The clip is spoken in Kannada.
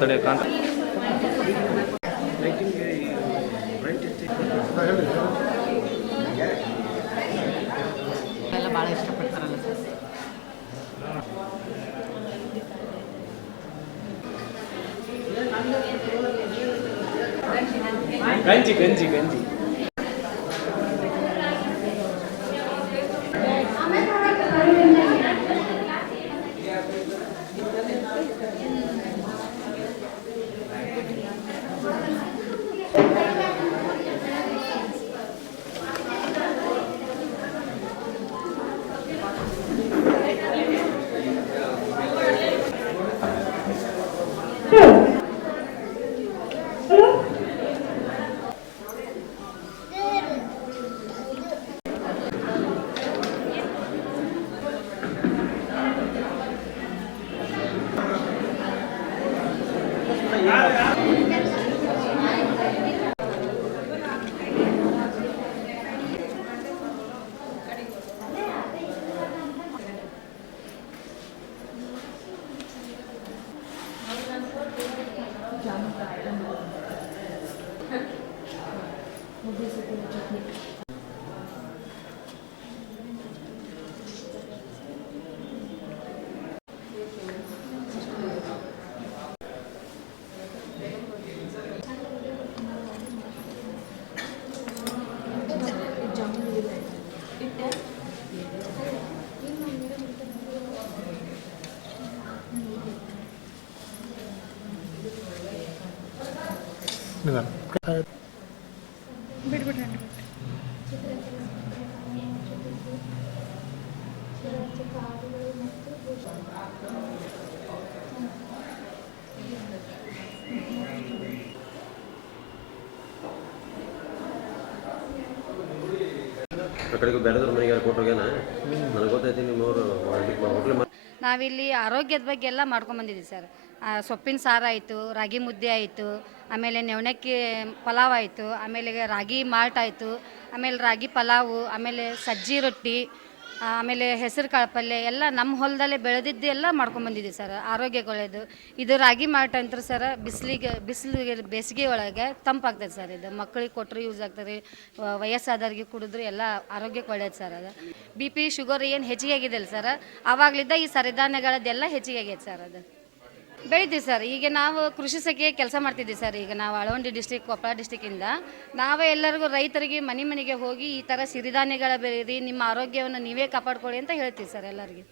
ತಡೆ ಕಾಂತ ಎಲ್ಲ ಭಾಳ ಇಷ್ಟಪಡ್ತಾರಲ್ಲ ಸರ್. ಗಂಜಿ ಗಂಜಿ ಗಂಜಿ ಬಿಡ್ಬಿಡ್ರಿ. ಕಡೆಗೆ ಬೇರೆದ್ರ ಮನೆಗೆ ಯಾರು ಕೊಟ್ಟೋಗ್ಯಾನ ನನಗೆ ಗೊತ್ತೈತಿ ನಿಮ್ಮವರು ಹೋಟ್ಲ್. ನಾವಿಲ್ಲಿ ಆರೋಗ್ಯದ ಬಗ್ಗೆ ಎಲ್ಲ ಮಾಡ್ಕೊಂಬಂದಿದ್ದೀವಿ ಸರ್. ಸೊಪ್ಪಿನ ಸಾರು ಆಯಿತು, ರಾಗಿ ಮುದ್ದೆ ಆಯಿತು, ಆಮೇಲೆ ನವಣಕ್ಕಿ ಪಲಾವ್ ಆಯಿತು, ಆಮೇಲೆ ರಾಗಿ ಮಾಲ್ಟ್ ಆಯಿತು, ಆಮೇಲೆ ರಾಗಿ ಪಲಾವು, ಆಮೇಲೆ ಸಜ್ಜಿ ರೊಟ್ಟಿ, ಆಮೇಲೆ ಹೆಸರು ಕಾಳು ಪಲ್ಯ ಎಲ್ಲ ನಮ್ಮ ಹೊಲದಲ್ಲೇ ಬೆಳೆದಿದ್ದು ಎಲ್ಲ ಮಾಡ್ಕೊಂಬಂದಿದ್ದೀವಿ ಸರ್. ಆರೋಗ್ಯಕ್ಕೆ ಒಳ್ಳೆಯದು. ಇದು ರಾಗಿ ಮಾಲ್ಟ್ ಅಂತ ಸರ್, ಬಿಸಿಲಿಗೆ ಬೇಸಿಗೆ ಒಳಗೆ ತಂಪಾಗ್ತದೆ ಸರ್. ಇದು ಮಕ್ಕಳಿಗೆ ಕೊಟ್ಟರೆ ಯೂಸ್ ಆಗ್ತದೆ, ವಯಸ್ಸಾದವ್ರಿಗೆ ಕುಡಿದ್ರೆ ಎಲ್ಲ ಆರೋಗ್ಯಕ್ಕೆ ಒಳ್ಳೇದು ಸರ್. ಅದು BP ಶುಗರ್ ಏನು ಹೆಚ್ಚಿಗೆ ಆಗಿದೆಯಲ್ಲ ಸರ್, ಆವಾಗಲಿದ್ದ ಈ ಸಿರಿಧಾನ್ಯಗಳದ್ದೆಲ್ಲ ಹೆಚ್ಚಿಗೆ ಆಗೈತೆ ಸರ್. ಅದು ಬೆಳಿತೀವಿ ಸರ್. ಈಗ ನಾವು ಕೃಷಿ ಸಖಿಯ ಕೆಲಸ ಮಾಡ್ತಿದ್ದೀವಿ ಸರ್. ಈಗ ನಾವು ಆಳವಂಡಿ ಡಿಸ್ಟಿಕ್, ಕೊಪ್ಪಳ ಡಿಸ್ಟಿಕ್ಕಿಂದ ನಾವೇ ಎಲ್ಲರಿಗೂ ರೈತರಿಗೆ ಮನೆ ಮನೆಗೆ ಹೋಗಿ ಈ ಥರ ಸಿರಿಧಾನ್ಯಗಳ ಬೆಳೀರಿ, ನಿಮ್ಮ ಆರೋಗ್ಯವನ್ನು ನೀವೇ ಕಾಪಾಡ್ಕೊಳ್ಳಿ ಅಂತ ಹೇಳ್ತೀವಿ ಸರ್ ಎಲ್ಲರಿಗೆ.